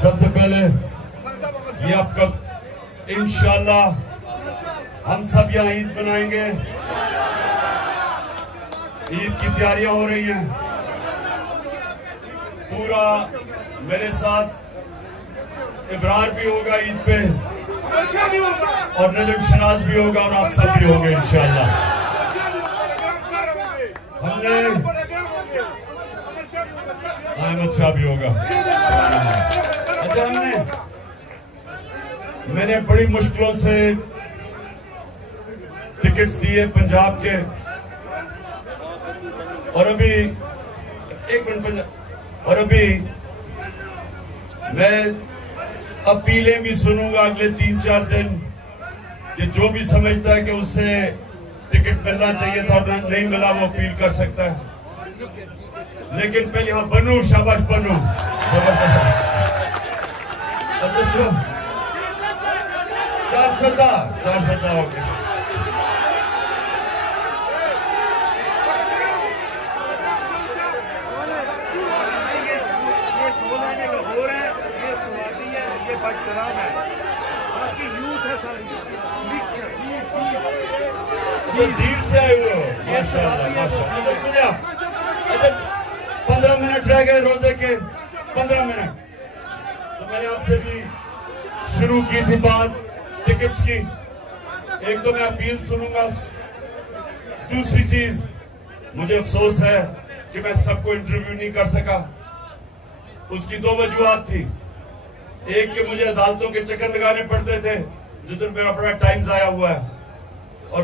सबसे पहले ये आपका इंशाल्लाह हम सब यहाँ ईद मनाएंगे। ईद की तैयारियां हो रही हैं। पूरा मेरे साथ इब्रार भी होगा ईद पे और नजम शनाज भी होगा और आप सब भी होंगे इंशाल्लाह। हमने अहमद शाह भी होगा। अच्छा, मैंने बड़ी मुश्किलों से टिकट्स दिए पंजाब के, और अभी एक मिनट, और अभी मैं अपीलें भी सुनूंगा अगले 3-4 दिन कि जो भी समझता है कि उससे टिकट मिलना चाहिए था और नहीं मिला वो अपील कर सकता है। लेकिन पहले हाँ बनू, शाबाश बनू, जबरदस्त। अच्छा, जो 4 हो गया। तो धीर से आए हुए हो, माशाल्लाह माशाल्लाह। अच्छा सुनिए आप, अच्छा 15 मिनट रह गए रोजे के, 15 मिनट। तो मैंने आपसे भी शुरू की थी बात टिकट्स की। एक तो मैं अपील सुनूंगा, दूसरी चीज मुझे अफसोस है कि मैं सबको इंटरव्यू नहीं कर सका। उसकी 2 वजूहात थी। एक कि मुझे अदालतों के चक्कर लगाने पड़ते थे जिधर मेरा बड़ा टाइम जाया हुआ है, और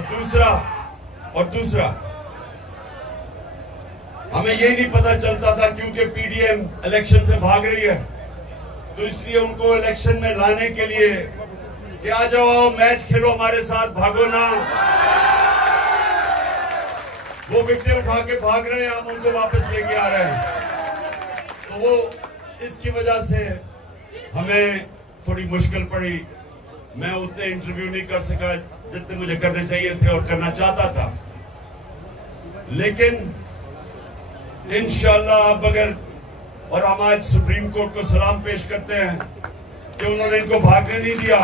दूसरा हमें यही नहीं पता चलता था क्योंकि पीडीएम इलेक्शन से भाग रही है, तो इसलिए उनको इलेक्शन में लाने के लिए कि आ जाओ मैच खेलो हमारे साथ, भागो ना। वो विकेट उठा के भाग रहे हैं, हम उनको वापस लेके आ रहे हैं। तो वो इसकी वजह से हमें थोड़ी मुश्किल पड़ी। मैं उतने इंटरव्यू नहीं कर सका जितने मुझे करने चाहिए थे और करना चाहता था। लेकिन इंशाल्लाह अब अगर, और हम आज सुप्रीम कोर्ट को सलाम पेश करते हैं कि उन्होंने इनको भागने नहीं दिया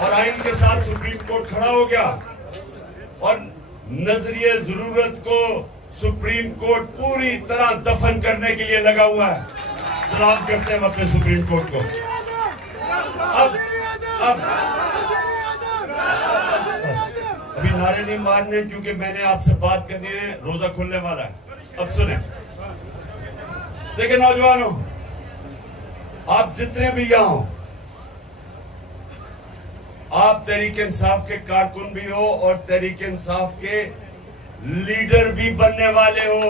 और आइन के साथ सुप्रीम कोर्ट खड़ा हो गया और नजरिए जरूरत को सुप्रीम कोर्ट पूरी तरह दफन करने के लिए लगा हुआ है। सलाम करते हैं अपने सुप्रीम कोर्ट को। अब अभी नारे नहीं मारने क्योंकि मैंने आपसे बात करनी है, रोजा खुलने वाला है। अब सुने, देखिए नौजवानों, आप जितने भी यहां हो, आप तहरीक इंसाफ के कारकुन भी हो और तहरीक इंसाफ के लीडर भी बनने वाले हो।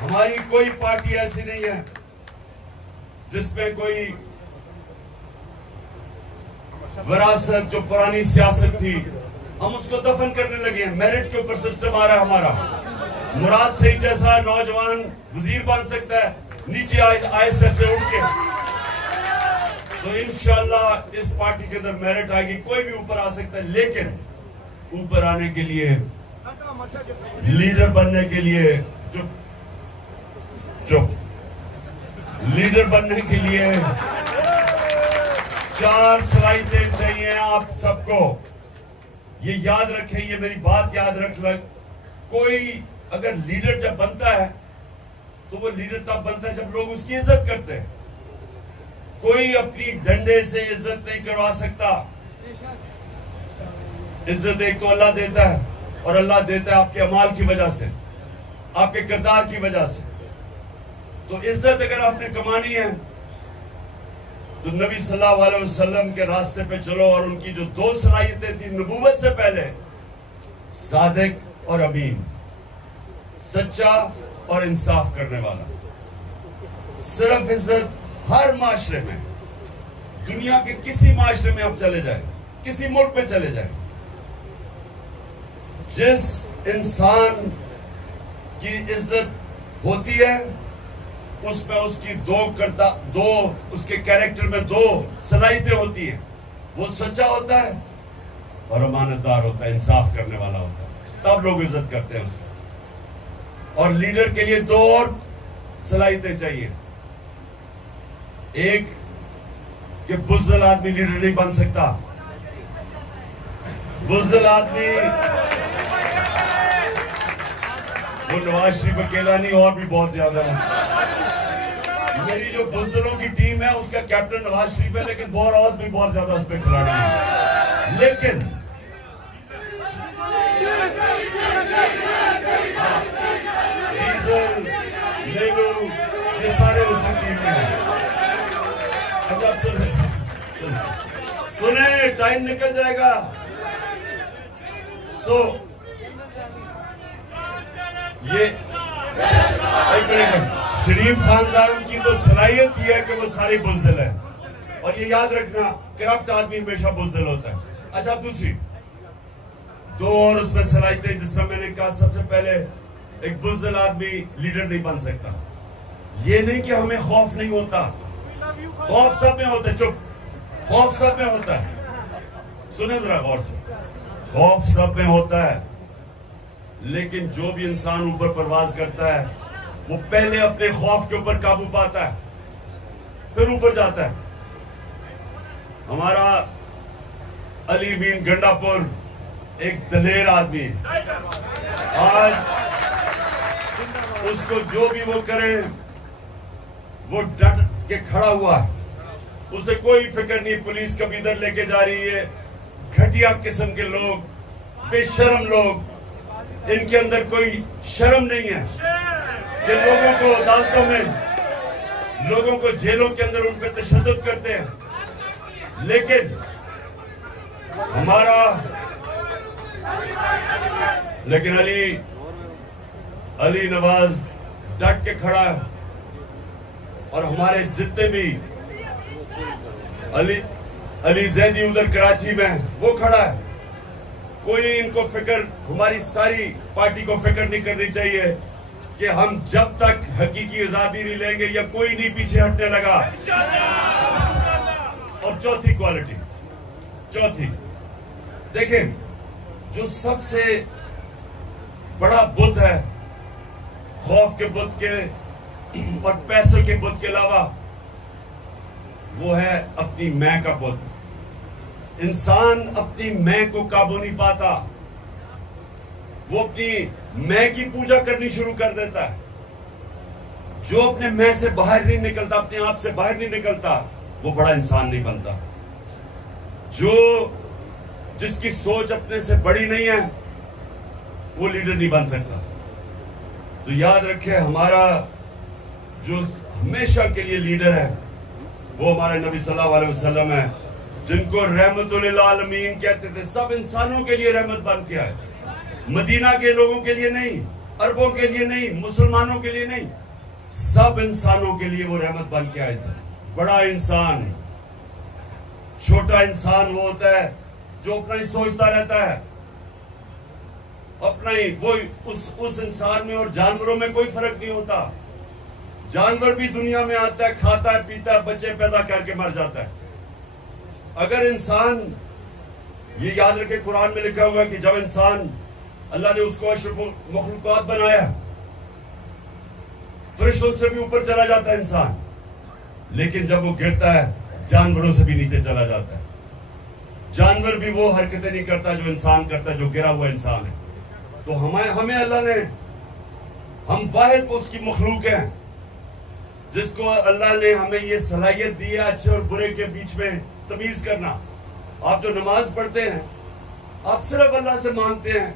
हमारी कोई पार्टी ऐसी नहीं है जिसमें कोई विरासत जो पुरानी सियासत थी हम उसको दफन करने लगे हैं। मेरिट के ऊपर सिस्टम आ रहा है हमारा। मुराद सईद जैसा नौजवान वजीर बन सकता है नीचे आईएसएफ से उठ के। तो इंशाल्लाह इस पार्टी के अंदर मेरिट आएगी, कोई भी ऊपर आ सकता है। लेकिन ऊपर आने के लिए, लीडर बनने के लिए, लीडर बनने के लिए 4 सलाहियतें चाहिए आप सबको। ये याद रखें, ये मेरी बात याद रख लग। कोई अगर लीडर जब बनता है तो वो लीडर तब बनता है जब लोग उसकी इज्जत करते हैं। कोई अपनी डंडे से इज्जत नहीं करवा सकता। इज्जत एक तो अल्लाह देता है, और अल्लाह देता है आपके अमाल की वजह से, आपके किरदार की वजह से। तो इज्जत अगर आपने कमानी है तो नबी सल्लल्लाहु अलैहि वसल्लम के रास्ते पे चलो। और उनकी जो 2 सलाहियतें थी नबूवत से पहले, सादिक और अमीन, सच्चा और इंसाफ करने वाला। सिर्फ इज्जत हर माशरे में, दुनिया के किसी माशरे में आप चले जाए, किसी मुल्क में चले जाए, जिस इंसान की इज्जत होती है उसमें उसकी दो उसके कैरेक्टर में 2 सलाहियतें होती है। वो सच्चा होता है और अमानतदार होता है, इंसाफ करने वाला होता है, तब लोग इज्जत करते हैं उसकी। और लीडर के लिए 2 और सलाहियतें चाहिए। एक कि बुज़दिल आदमी लीडर नहीं बन सकता। बुज़दिल आदमी वो नवाज शरीफ अकेला नहीं, और भी बहुत ज्यादा है। मेरी जो बुज़दिलों की टीम है उसका कैप्टन नवाज शरीफ है, लेकिन और भी बहुत ज्यादा उस पर खिलाड़ी है। लेकिन डीजल, लेलू, ये सारे उसी टीम में हैं। अच्छा सुने, टाइम निकल जाएगा। ये एक मिनट, शरीफ खानदान की तो सलाहियत ये है कि वो सारे बुज़दिल है, और ये याद रखना करप्ट आदमी हमेशा बुज़दिल होता है। अच्छा, दूसरी दो और उसमें सलाहियतें, जिस तरह मैंने कहा, सबसे पहले एक बुज़दिल आदमी लीडर नहीं बन सकता। ये नहीं कि हमें खौफ नहीं होता, खौफ सब में होता है। चुप, खौफ सब में होता है। सुने जरा गौर से, खौफ सब में होता है, लेकिन जो भी इंसान ऊपर परवाज करता है वो पहले अपने खौफ के ऊपर काबू पाता है, फिर ऊपर जाता है। हमारा अली मीन गंडापुर एक दलेर आदमी है। आज उसको जो भी वो करे वो डट के खड़ा हुआ है, उसे कोई फिक्र नहीं पुलिस कभी इधर लेके जा रही है। घटिया किस्म के लोग, बेशर्म लोग, इनके अंदर कोई शर्म नहीं है कि लोगों को अदालतों में, लोगों को जेलों के अंदर उन पर तशद्दुद करते हैं। लेकिन अली नवाज डट के खड़ा है, और हमारे जितने भी अली जैदी उधर कराची में वो खड़ा है। कोई इनको फिक्र, हमारी सारी पार्टी को फिक्र नहीं करनी चाहिए कि हम जब तक हकीकी आजादी नहीं लेंगे या कोई नहीं पीछे हटने लगा। और चौथी क्वालिटी, देखें, जो सबसे बड़ा बुत है खौफ के बुत के और पैसों के बुत के अलावा, वो है अपनी मैं का बुत। इंसान अपनी मैं को काबू नहीं पाता, वो अपनी मैं की पूजा करनी शुरू कर देता है। जो अपने मैं से बाहर नहीं निकलता, अपने आप से बाहर नहीं निकलता, वो बड़ा इंसान नहीं बनता। जिसकी सोच अपने से बड़ी नहीं है वो लीडर नहीं बन सकता। तो याद रखें, हमारा जो हमेशा के लिए लीडर है वो हमारे नबी सल्लल्लाहु अलैहि वसल्लम है, जिनको रहमतुल आलमीन कहते थे। सब इंसानों के लिए रहमत बन के आए, मदीना के लोगों के लिए नहीं, अरबों के लिए नहीं, मुसलमानों के लिए नहीं, सब इंसानों के लिए वो रहमत बन के आए थे। बड़ा इंसान, छोटा इंसान वो होता है जो अपना ही सोचता रहता है, अपना ही। वो उस इंसान में और जानवरों में कोई फर्क नहीं होता। जानवर भी दुनिया में आता है, खाता है, पीता है, बच्चे पैदा करके मर जाता है। अगर इंसान, ये याद रखे, कुरान में लिखा हुआ है कि जब इंसान, अल्लाह ने उसको अशरफुल मखलूकात बनाया, फरिश्तों से भी ऊपर चला जाता है इंसान, लेकिन जब वो गिरता है जानवरों से भी नीचे चला जाता है। जानवर भी वो हरकतें नहीं करता जो इंसान करता है, जो गिरा हुआ इंसान है। तो हमें अल्लाह ने, हम वाहिद उसकी मखलूक हैं जिसको अल्लाह ने हमें ये सलाहियत दी है अच्छे और बुरे के बीच में तमीज करना। आप जो नमाज पढ़ते हैं, आप सिर्फ अल्लाह से मांगते हैं,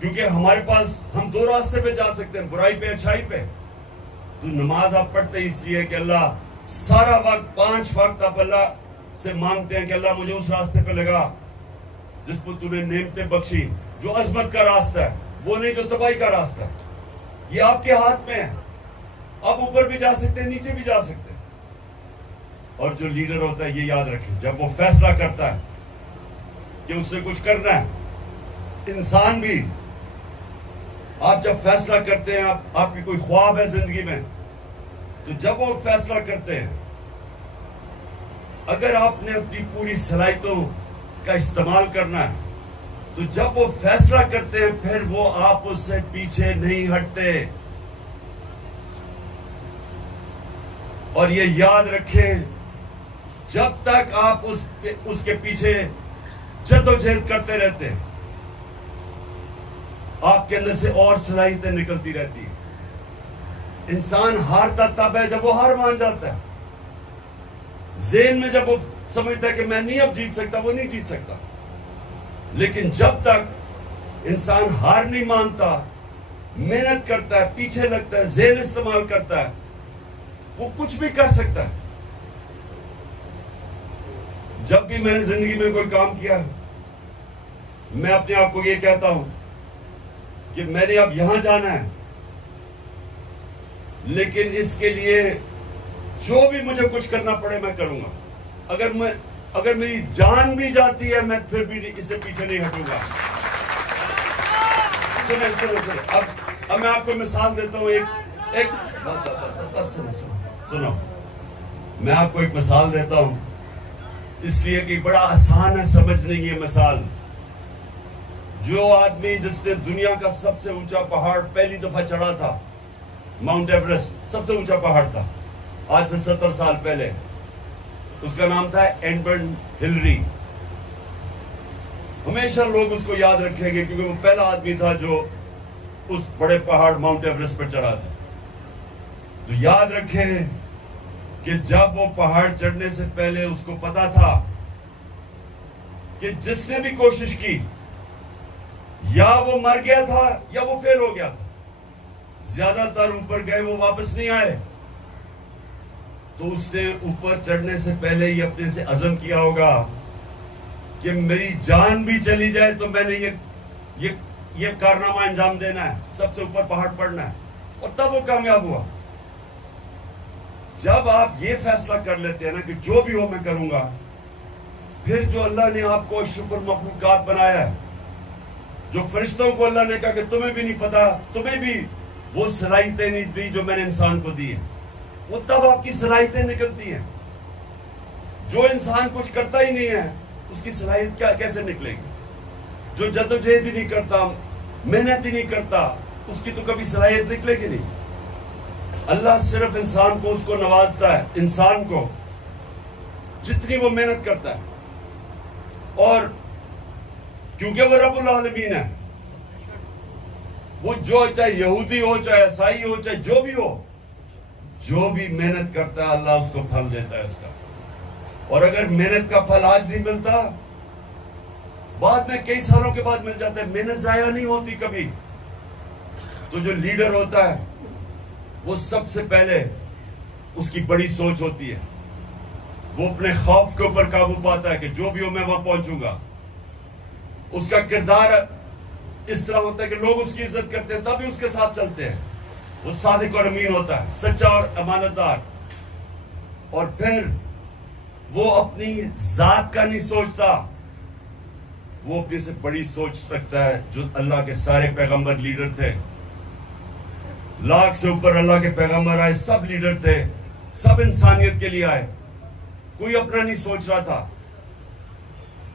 क्योंकि हमारे पास, हम दो रास्ते पे जा सकते हैं, बुराई पे, अच्छाई पे। तो नमाज आप पढ़ते इसलिए कि अल्लाह, सारा वक्त 5 वक्त आप अल्लाह से मांगते हैं कि अल्लाह मुझे उस रास्ते पे लगा जिस पर तूने नेमतें बख्शी, जो अजमत का रास्ता है, वो नहीं जो तबाही का रास्ता है। ये आपके हाथ में है, आप ऊपर भी जा सकते हैं, नीचे भी जा सकते हैं। और जो लीडर होता है, ये याद रखें, जब वो फैसला करता है कि उससे कुछ करना है, इंसान भी, आप जब फैसला करते हैं, आपकी कोई ख्वाब है जिंदगी में, तो जब वो फैसला करते हैं, अगर आपने अपनी पूरी सलाहियतों का इस्तेमाल करना है, तो जब वो फैसला करते हैं, फिर वो आप उससे पीछे नहीं हटते। और ये याद रखें, जब तक आप उसके पीछे जद्दोजहद करते रहते हैं, आपके अंदर से और सलाहियतें निकलती रहती है। इंसान हारता तब है जब वो हार मान जाता है। ज़हन में जब वो समझता है कि मैं नहीं अब जीत सकता, वो नहीं जीत सकता। लेकिन जब तक इंसान हार नहीं मानता, मेहनत करता है, पीछे लगता है, ज़हन इस्तेमाल करता है, वो कुछ भी कर सकता है। जब भी मैंने जिंदगी में कोई काम किया, मैं अपने आप को ये कहता हूं कि मैंने अब यहां जाना है, लेकिन इसके लिए जो भी मुझे कुछ करना पड़े मैं करूंगा। अगर मेरी जान भी जाती है, मैं फिर भी इससे पीछे नहीं हटूंगा। सुनो। अब मैं आपको मिसाल देता हूं। एक बस सुनो, मैं आपको एक मिसाल देता हूं, इसलिए कि बड़ा आसान है समझने की मिसाल। जो आदमी जिसने दुनिया का सबसे ऊंचा पहाड़ पहली दफा चढ़ा था, माउंट एवरेस्ट सबसे ऊंचा पहाड़ था, आज से 70 साल पहले, उसका नाम था एडमंड हिलरी। हमेशा लोग उसको याद रखेंगे क्योंकि वो पहला आदमी था जो उस बड़े पहाड़ माउंट एवरेस्ट पर चढ़ा था। तो याद रखें कि जब वो पहाड़ चढ़ने से पहले उसको पता था कि जिसने भी कोशिश की या वो मर गया था या वो फेल हो गया था। ज्यादातर ऊपर गए, वो वापस नहीं आए। तो उसने ऊपर चढ़ने से पहले ही अपने से अज़म किया होगा कि मेरी जान भी चली जाए तो मैंने ये कारनामा अंजाम देना है, सबसे ऊपर पहाड़ पड़ना है। और तब वो कामयाब हुआ। जब आप ये फैसला कर लेते हैं ना कि जो भी हो मैं करूंगा, फिर जो अल्लाह ने आपको अशरफुल मखलूकात बनाया है, जो फरिश्तों को अल्लाह ने कहा कि तुम्हें भी नहीं पता, तुम्हें भी वो सलाहियतें नहीं दी जो मैंने इंसान को दी है, वो तब आपकी सलाहियतें निकलती हैं। जो इंसान कुछ करता ही नहीं है, उसकी सलाहियत कैसे निकलेगी? जो जद्दोजहद ही नहीं करता, मेहनत ही नहीं करता, उसकी तो कभी सलाहियत निकलेगी नहीं। अल्लाह सिर्फ इंसान को उसको नवाजता है, इंसान को जितनी वो मेहनत करता है। और क्योंकि वो रब्बुल आलमीन है, वो जो चाहे यहूदी हो, चाहे ईसाई हो, चाहे जो भी हो, जो भी मेहनत करता है अल्लाह उसको फल देता है उसका। और अगर मेहनत का फल आज नहीं मिलता, बाद में कई सालों के बाद मिल जाता है। मेहनत जाया नहीं होती कभी। तो जो लीडर होता है वो सबसे पहले उसकी बड़ी सोच होती है, वो अपने खौफ के ऊपर काबू पाता है कि जो भी हो मैं वहां पहुंचूंगा। उसका किरदार इस तरह होता है कि लोग उसकी इज्जत करते हैं, तभी उसके साथ चलते हैं। वो सादिक और अमीन होता है, सच्चा और अमानतदार। और फिर वो अपनी जात का नहीं सोचता, वो अपने से बड़ी सोच रखता है। जो अल्लाह के सारे पैगंबर लीडर थे, लाख से ऊपर अल्लाह के पैगंबर आए, सब लीडर थे, सब इंसानियत के लिए आए, कोई अपना नहीं सोच रहा था।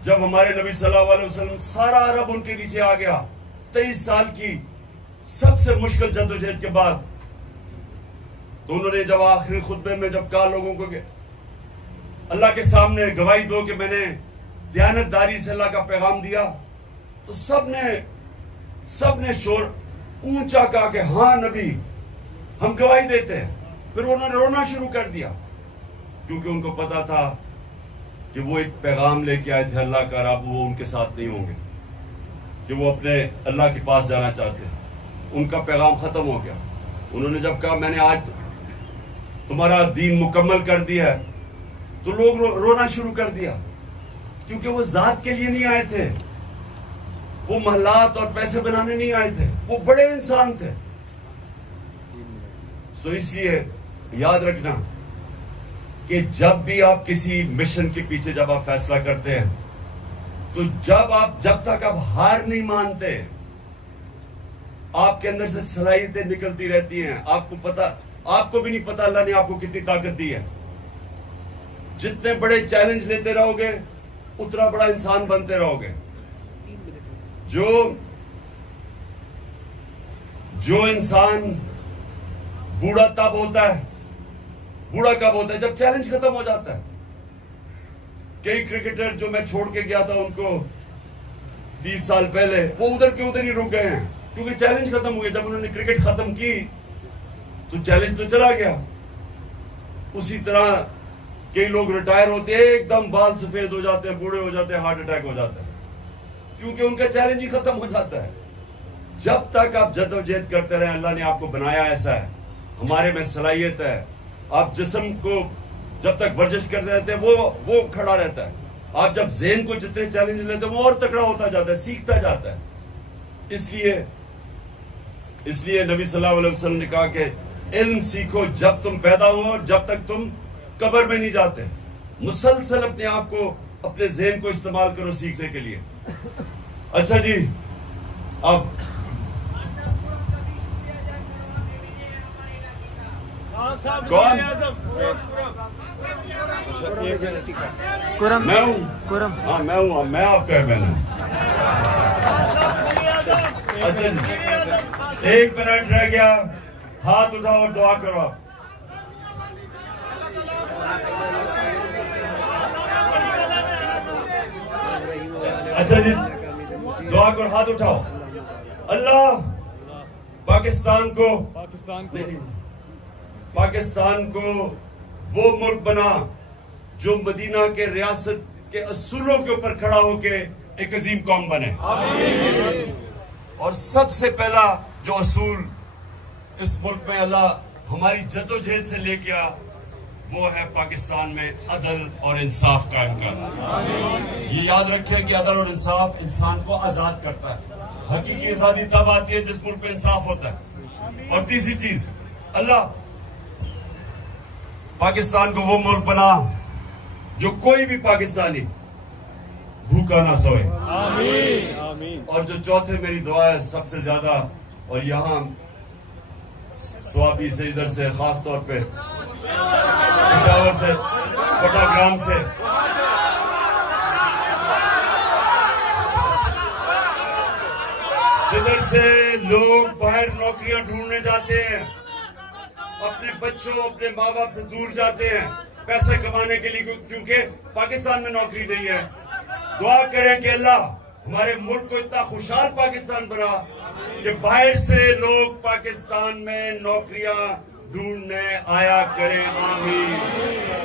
जब हमारे नबी सल्लल्लाहु अलैहि वसल्लम, सारा अरब उनके नीचे आ गया, 23 साल की सबसे मुश्किल जद्दोजहद के बाद, तो उन्होंने जब आखिरी खुतबे में जब कहा लोगों को कि अल्लाह के सामने गवाही दो कि मैंने दयानतदारी से अल्लाह का पैगाम दिया, तो सबने शोर ऊंचा कहा कि हाँ नबी, हम गवाही देते हैं। फिर उन्होंने रोना शुरू कर दिया, क्योंकि उनको पता था कि वो एक पैगाम लेके आए थे अल्लाह का, अब वो उनके साथ नहीं होंगे, कि वो अपने अल्लाह के पास जाना चाहते हैं। उनका पैगाम खत्म हो गया। उन्होंने जब कहा मैंने आज तुम्हारा दीन मुकम्मल कर दिया है, तो लोग रोना शुरू कर दिया, क्योंकि वो जात के लिए नहीं आए थे, वो महलात और पैसे बनाने नहीं आए थे, वो बड़े इंसान थे। सो इसलिए याद रखना कि जब भी आप किसी मिशन के पीछे जब आप फैसला करते हैं, तो जब तक आप हार नहीं मानते, आपके अंदर से सलाहियतें निकलती रहती हैं। आपको भी नहीं पता अल्लाह ने आपको कितनी ताकत दी है। जितने बड़े चैलेंज लेते रहोगे, उतना बड़ा इंसान बनते रहोगे। जो इंसान बूढ़ा तब होता है बूढ़ा कब होता है? जब चैलेंज खत्म हो जाता है। कई क्रिकेटर जो मैं छोड़ के गया था उनको 30 साल पहले, वो उधर के उधर ही रुक गए हैं, क्योंकि चैलेंज खत्म हो गया। जब उन्होंने क्रिकेट खत्म की तो चैलेंज तो चला गया। उसी तरह कई लोग रिटायर होते हैं, एकदम बाल सफेद हो जाते हैं, बूढ़े हो जाते हैं, हार्ट अटैक हो जाता है, क्योंकि उनका चैलेंज ही खत्म हो जाता है। जब तक आप जद्दोजहद करते रहे, अल्लाह ने आपको बनाया ऐसा है, हमारे में सलाहियत है। आप जिस्म को जब तक वर्जिश करते रहते हैं वो खड़ा रहता है। आप जब ज़हन को जितने चैलेंज लेते हैं वो और तगड़ा होता जाता है, सीखता जाता है। इसलिए नबी सल्लल्लाहु अलैहि वसल्लम ने कहा कि इल्म सीखो जब तुम पैदा हो और जब तक तुम कब्र में नहीं जाते। मुसलसल अपने आप को, अपने ज़हन को इस्तेमाल करो सीखने के लिए। अच्छा जी, अब कौन? मैं हूँ। हाँ मैं हूँ, मैं आपका मैंने। अच्छा जी, 1 मिनट रह गया, हाथ उठाओ और दुआ करो आप। अच्छा जी, दुआ करो, हाथ उठाओ। अल्लाह पाकिस्तान को वो मुल्क बना जो मदीना के रियासत के असूलों के ऊपर खड़ा होके एक अजीम कौम बने। और सबसे पहला जो असूल इस मुल्क में अल्लाह हमारी जद्दोजहद से लेके आ, वो है पाकिस्तान में अदल और इंसाफ कायम करना। ये याद रखें कि अदल और इंसाफ इंसान को आजाद करता है। हकीकी आजादी तब आती है जिस मुल्क में इंसाफ होता है। और तीसरी चीज, अल्लाह पाकिस्तान को वो मुल्क बना जो कोई भी पाकिस्तानी भूखा ना सोए। आमीन। और जो चौथे मेरी दुआ है सबसे ज्यादा, और यहाँ स्वाबी से, इधर से, खास तौर पे पिशावर से, फटाग्राम से, जिधर से लोग बाहर नौकरियां ढूंढने जाते हैं, अपने बच्चों, अपने माँ बाप से दूर जाते हैं पैसे कमाने के लिए, क्योंकि पाकिस्तान में नौकरी नहीं है। दुआ करें कि अल्लाह हमारे मुल्क को इतना खुशहाल पाकिस्तान बना कि बाहर से लोग पाकिस्तान में नौकरियां ढूंढने आया करें। आमीन।